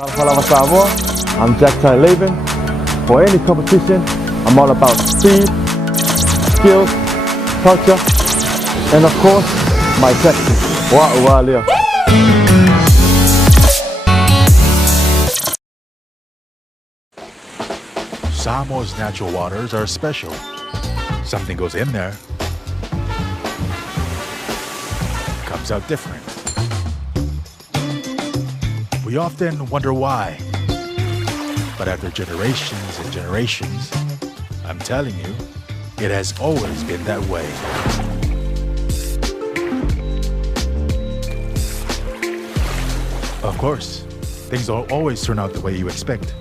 Kalapalava Samoa. I'm Tautai. For any competition, I'm all about speed, skills, culture, and of course, my technique. Wa'ua leo. Samoa's natural waters are special. Something goes in there, comes out different. We often wonder why. But after generations and generations, I'm telling you, it has always been that way. Of course, things don't always turn out the way you expect.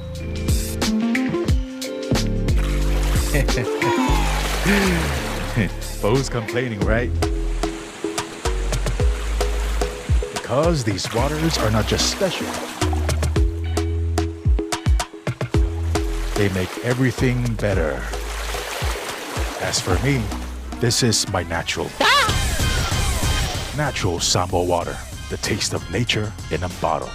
But who's complaining, right? Because these waters are not just special. They make everything better. As for me, this is my natural Samoa water, the taste of nature in a bottle.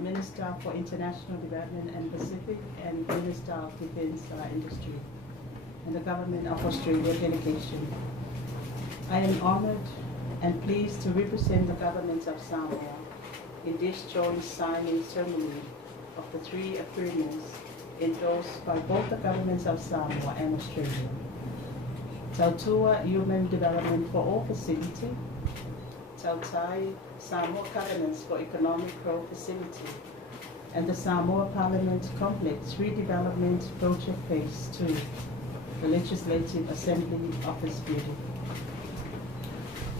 Minister for International Development and Pacific and Minister of Defense Industry and the Government of Australia delegation. I am honored and pleased to represent the government of Samoa in this joint signing ceremony of the three agreements endorsed by both the governments of Samoa and Australia. Tautai Human Development for All Facility, Tautai Samoa Covenants for Economic Growth Facility, and the Samoa Parliament Complex Redevelopment Project Phase 2, the Legislative Assembly Office Building.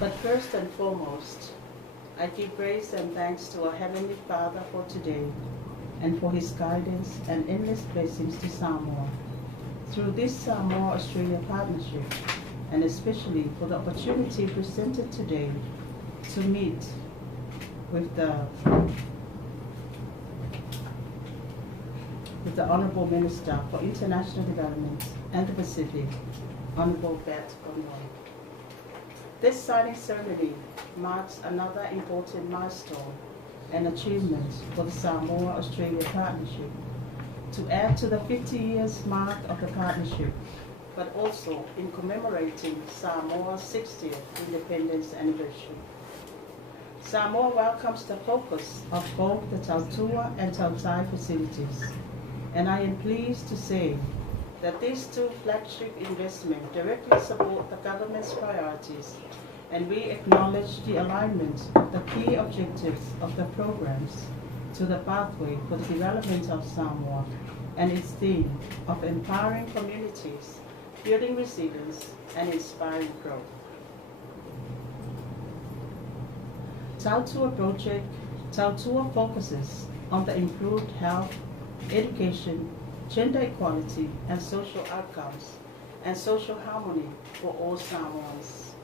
But first and foremost, I give praise and thanks to our Heavenly Father for today and for His guidance and endless blessings to Samoa through this Samoa-Australia partnership, and especially for the opportunity presented today to meet with the Honourable Minister for International Development and the Pacific, Honourable Bert Conroy. This signing ceremony marks another important milestone and achievement for the Samoa-Australia partnership to add to the 50 years mark of the partnership, but also in commemorating Samoa's 60th independence anniversary. Samoa welcomes the focus of both the Tautua and Tautai facilities, and I am pleased to say that these two flagship investments directly support the government's priorities, and we acknowledge the alignment of the key objectives of the programs to the pathway for the development of Samoa and its theme of empowering communities, building resilience, and inspiring growth. Tautua focuses on the improved health, education, gender equality, and social outcomes and social harmony for all Samoans.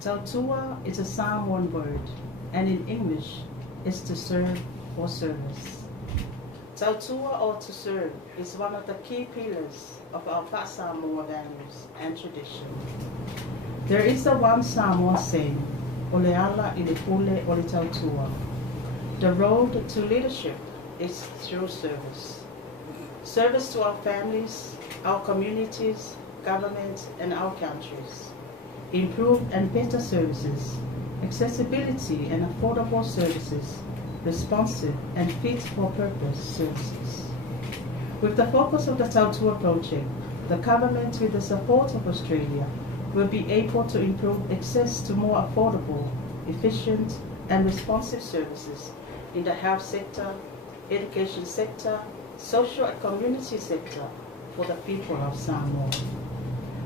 Tautua is a Samoan word, and in English is to serve or service. Tautua, or to serve, is one of the key pillars of our Samoa values and tradition. There is the one Samoa saying, "Ole ala i le pule o le tautua." The road to leadership is through service. Service to our families, our communities, governments, and our countries. Improved and better services, accessibility and affordable services, responsive and fit for purpose services. With the focus of the Tautua project, the government, with the support of Australia, will be able to improve access to more affordable, efficient, and responsive services in the health sector, education sector, social and community sector for the people of Samoa.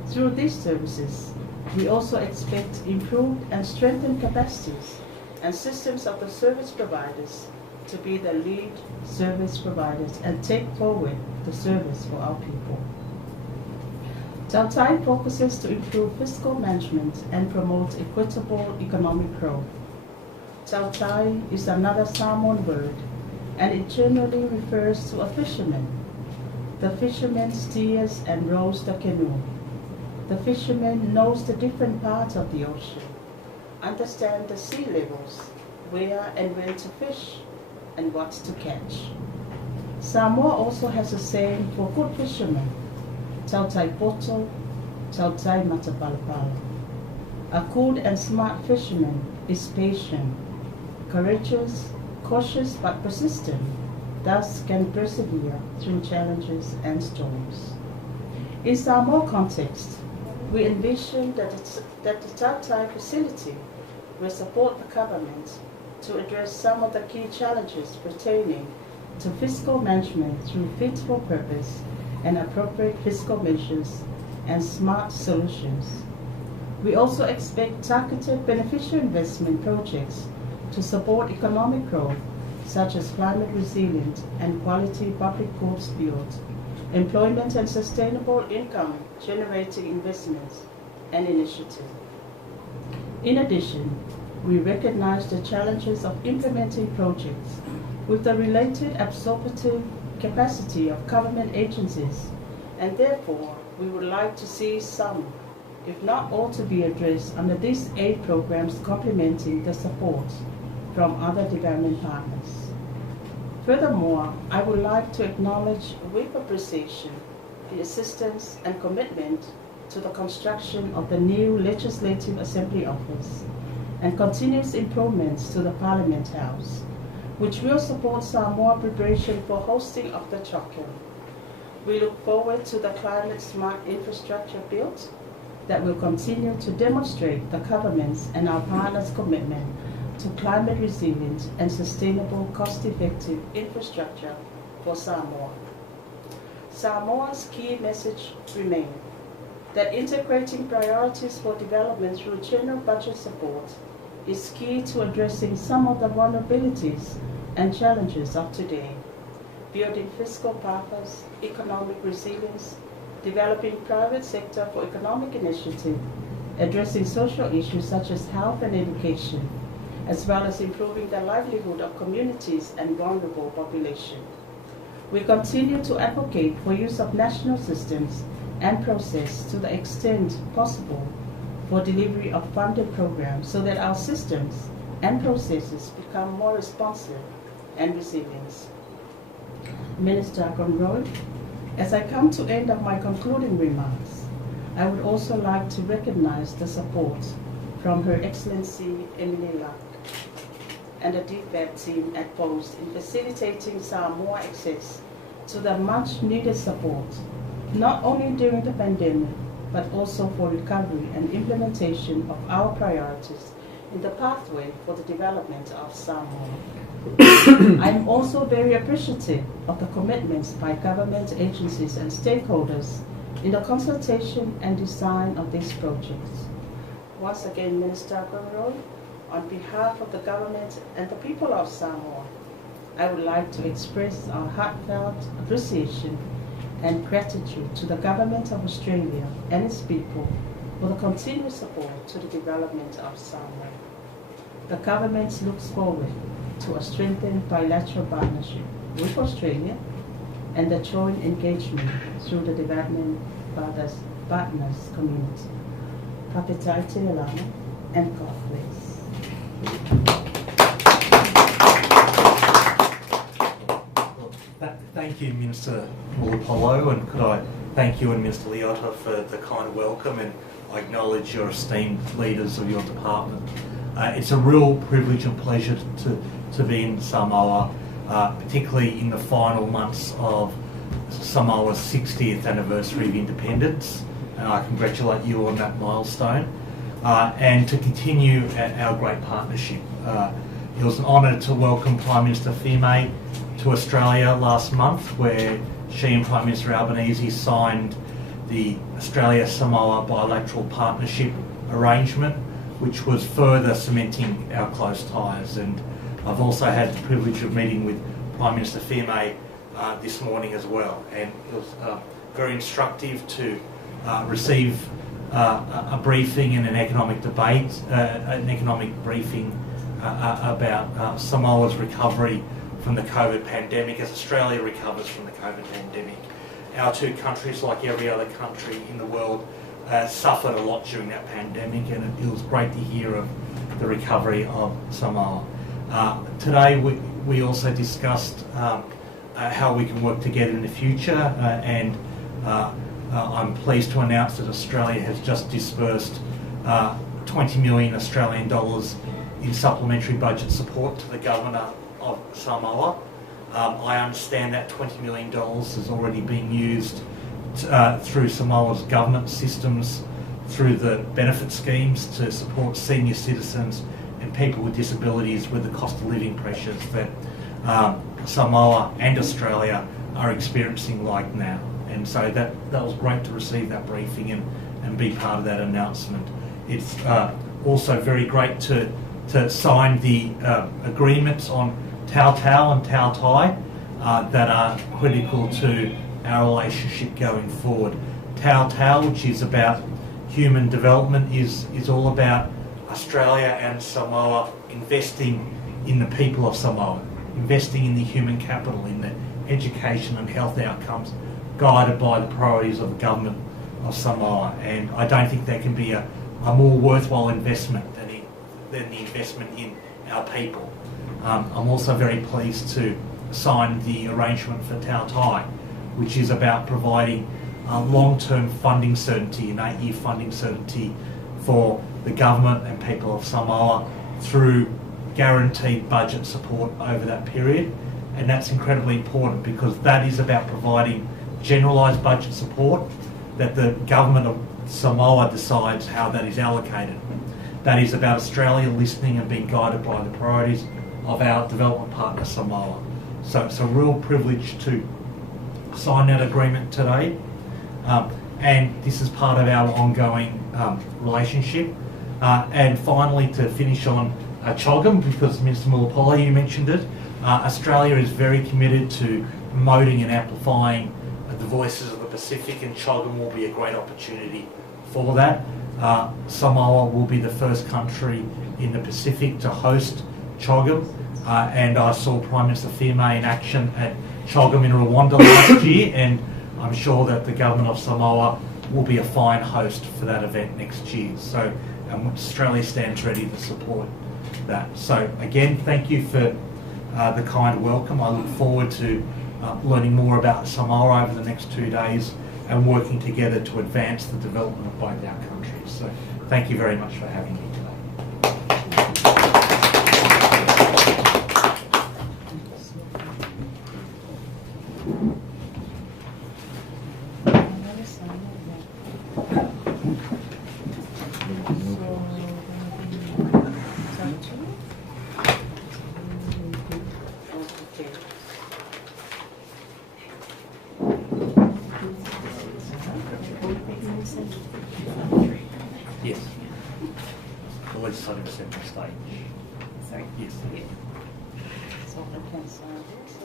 Through these services, we also expect improved and strengthened capacities and systems of the service providers to be the lead service providers and take forward the service for our people. Tautai focuses to improve fiscal management and promote equitable economic growth. Tautai is another Samoan word, and it generally refers to a fisherman. The fisherman steers and rows the canoe. The fisherman knows the different parts of the ocean, understands the sea levels, where and when to fish, and what to catch. Samoa also has a saying for good fishermen, "Tautai poto, tautai matapalapala." A good and smart fisherman is patient, courageous, cautious but persistent, thus can persevere through challenges and storms. In Samoa context, we envision that the Tautai facility will support the government to address some of the key challenges pertaining to fiscal management through fit for purpose and appropriate fiscal measures and smart solutions. We also expect targeted beneficial investment projects to support economic growth, such as climate resilient and quality public goods built, employment and sustainable income generating investments and initiatives. In addition, we recognize the challenges of implementing projects with the related absorptive capacity of government agencies, and therefore we would like to see some, if not all, to be addressed under these aid programs complementing the support from other development partners. Furthermore, I would like to acknowledge with appreciation the assistance and commitment to the construction of the new Legislative Assembly office and continuous improvements to the Parliament House, which will support Samoa preparation for hosting of the Chokyo. We look forward to the climate-smart infrastructure built that will continue to demonstrate the government's and our partners' commitment to climate resilient and sustainable, cost-effective infrastructure for Samoa. Samoa's key message remains that integrating priorities for development through general budget support is key to addressing some of the vulnerabilities and challenges of today, building fiscal purpose, economic resilience, developing private sector for economic initiative, addressing social issues such as health and education, as well as improving the livelihood of communities and vulnerable population. We continue to advocate for use of national systems and process to the extent possible for delivery of funded programs so that our systems and processes become more responsive and resilient. Minister Conroy, as I come to end of my concluding remarks, I would also like to recognize the support from Her Excellency Emily Luck and the DFAB team at Post in facilitating Samoa access to the much needed support, not only during the pandemic, but also for recovery and implementation of our priorities in the pathway for the development of Samoa. I am also very appreciative of the commitments by government agencies and stakeholders in the consultation and design of these projects. Once again, Minister Conroy, on behalf of the government and the people of Samoa, I would like to express our heartfelt appreciation and gratitude to the Government of Australia and its people for the continued support to the development of Samoa. The Government looks forward to a strengthened bilateral partnership with Australia and the joint engagement through the Development Partners Community. Tautai and God bless. Thank you, Minister Upolu, and could I thank you and Minister Liotta for the kind welcome, and I acknowledge your esteemed leaders of your department. It's a real privilege and pleasure to be in Samoa, particularly in the final months of Samoa's 60th anniversary of independence, and I congratulate you on that milestone, and to continue our great partnership. It was an honour to welcome Prime Minister Fime to Australia last month, where she and Prime Minister Albanese signed the Australia-Samoa bilateral partnership arrangement, which was further cementing our close ties. And I've also had the privilege of meeting with Prime Minister Fime this morning as well, and it was very instructive to receive a briefing and an economic debate, an economic briefing about Samoa's recovery from the COVID pandemic as Australia recovers from the COVID pandemic. Our two countries, like every other country in the world, suffered a lot during that pandemic, and it was great to hear of the recovery of Samoa. Today we also discussed how we can work together in the future, and I'm pleased to announce that Australia has just disbursed 20 million Australian dollars in supplementary budget support to the government of Samoa. I understand that $20 million is already being used through Samoa's government systems, through the benefit schemes to support senior citizens and people with disabilities with the cost of living pressures that Samoa and Australia are experiencing right now. And so that was great to receive that briefing and be part of that announcement. It's also very great to sign the agreements on Tautai and Tautai that are critical to our relationship going forward. Tautai, which is about human development, is all about Australia and Samoa investing in the people of Samoa, investing in the human capital, in the education and health outcomes, guided by the priorities of the government of Samoa. And I don't think there can be a more worthwhile investment than the investment in our people. I'm also very pleased to sign the arrangement for Tautai, which is about providing long-term funding certainty, an 8-year funding certainty for the government and people of Samoa through guaranteed budget support over that period. And that's incredibly important because that is about providing generalised budget support that the government of Samoa decides how that is allocated. That is about Australia listening and being guided by the priorities of our development partner Samoa. So it's a real privilege to sign that agreement today, and this is part of our ongoing relationship. And finally, to finish on CHOGM, because Minister Upolu, you mentioned it, Australia is very committed to promoting and amplifying the voices of the Pacific, and CHOGM will be a great opportunity for that. Samoa will be the first country in the Pacific to host CHOGM, and I saw Prime Minister Fime in action at CHOGM in Rwanda last year, and I'm sure that the government of Samoa will be a fine host for that event next year. So Australia stands ready to support that. So again, thank you for the kind welcome. I look forward to learning more about Samoa over the next 2 days and working together to advance the development of both our countries. So thank you very much for having me today. Yes. The legislative assembly stage. Sorry. Yes. Yeah. So I can sign this.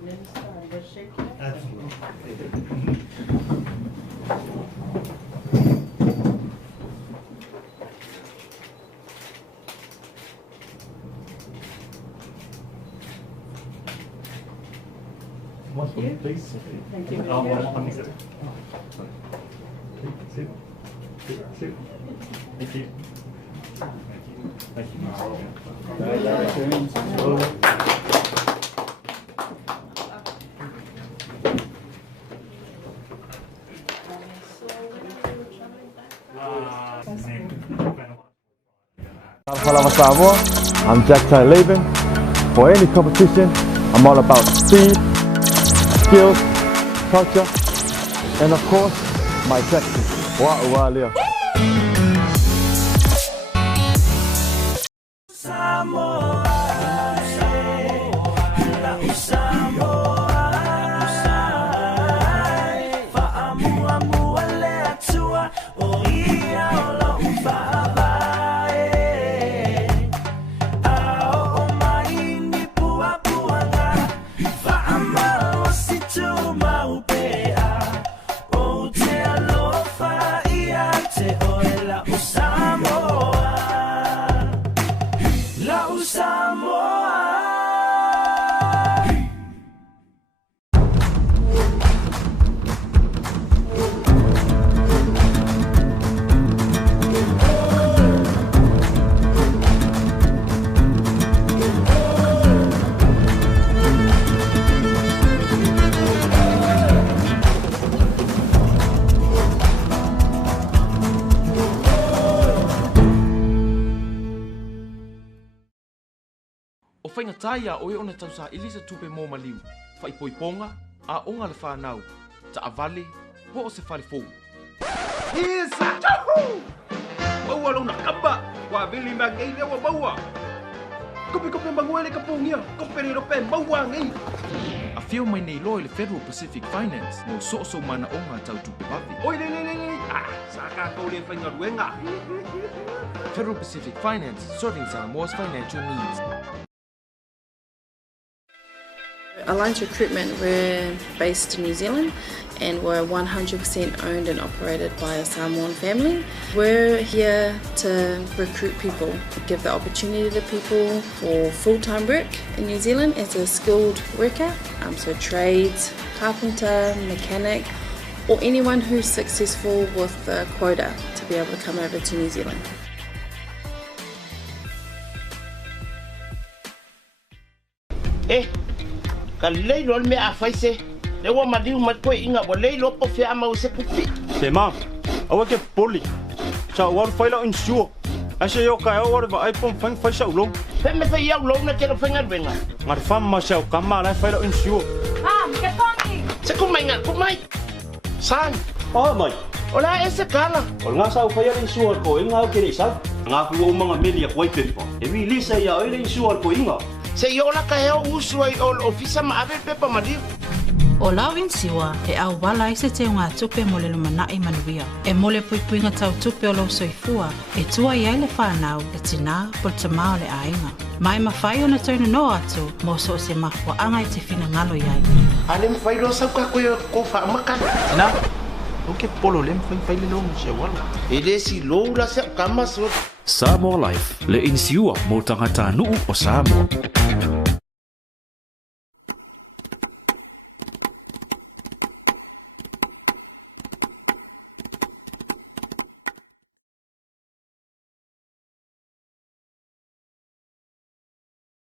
Minister, and the shake hand. Absolutely. One for me, please. Thank you very Oh, much. one minute. Sit. Thank you. Thank you. Hello, Samoa. I'm Tautai Laban. For any competition, I'm all about speed, skills, culture, and of course, my technique. Wow, Leo. O whainga taia o e ona tausa ilisa tupe mō maliu, whaipoiponga, a onga le whanau, ta avale, ho o se whare fōu. Isa! Chahu! Maua lau na kamba, wa vili ma ngei lewa maua. Kope manguele ka pōngia, kope re rope maua ngei. A whio mai nei loe le Federal Pacific Finance, no so mana onga tau tupe wavi. Oi, le. Ah, saka kau le whainga ruenga. Federal Pacific Finance, serving Samoa's financial needs. Alliance Recruitment, we're based in New Zealand and we're 100% owned and operated by a Samoan family. We're here to recruit people, give the opportunity to people for full-time work in New Zealand as a skilled worker, so trades, carpenter, mechanic, or anyone who's successful with the quota to be able to come over to New Zealand. Ka leilo me a faise le wa madiu matpo inga wa leilo po fe ama se pupi se ma awa ke poli cha wa faila insure ase yo ka o wa ai pom fang fa lo fe me fe ya lo na ke lo fenga venga mar fam ma sa ka ma la faila insure ke poni se ku mai san oh mai ola ese kala o nga sa faila insure ko inga o ke ni sa nga ku o mga melia ko i pe e wi lisa ya o le insure ko inga se yo la ka he usu ai o ofisa ma ave pepa madiu. O lau insiwa e au wala i se te ngā tupe mo le lumanai manuia. E mole puipuinga tau tupe o lau soifua e tua i aile whanau e tina po te mao le ainga. Mai mawhai o na tauna no atu mo so se mahua anga i te whina ngalo i ai. Ane mwhai roa sau ka koe ko wha makana. Na, o ke polo le mwhai le lo se wala. E le si lo la se kama so. Samoa Life, le insiua mo tangata nuu o Samoa.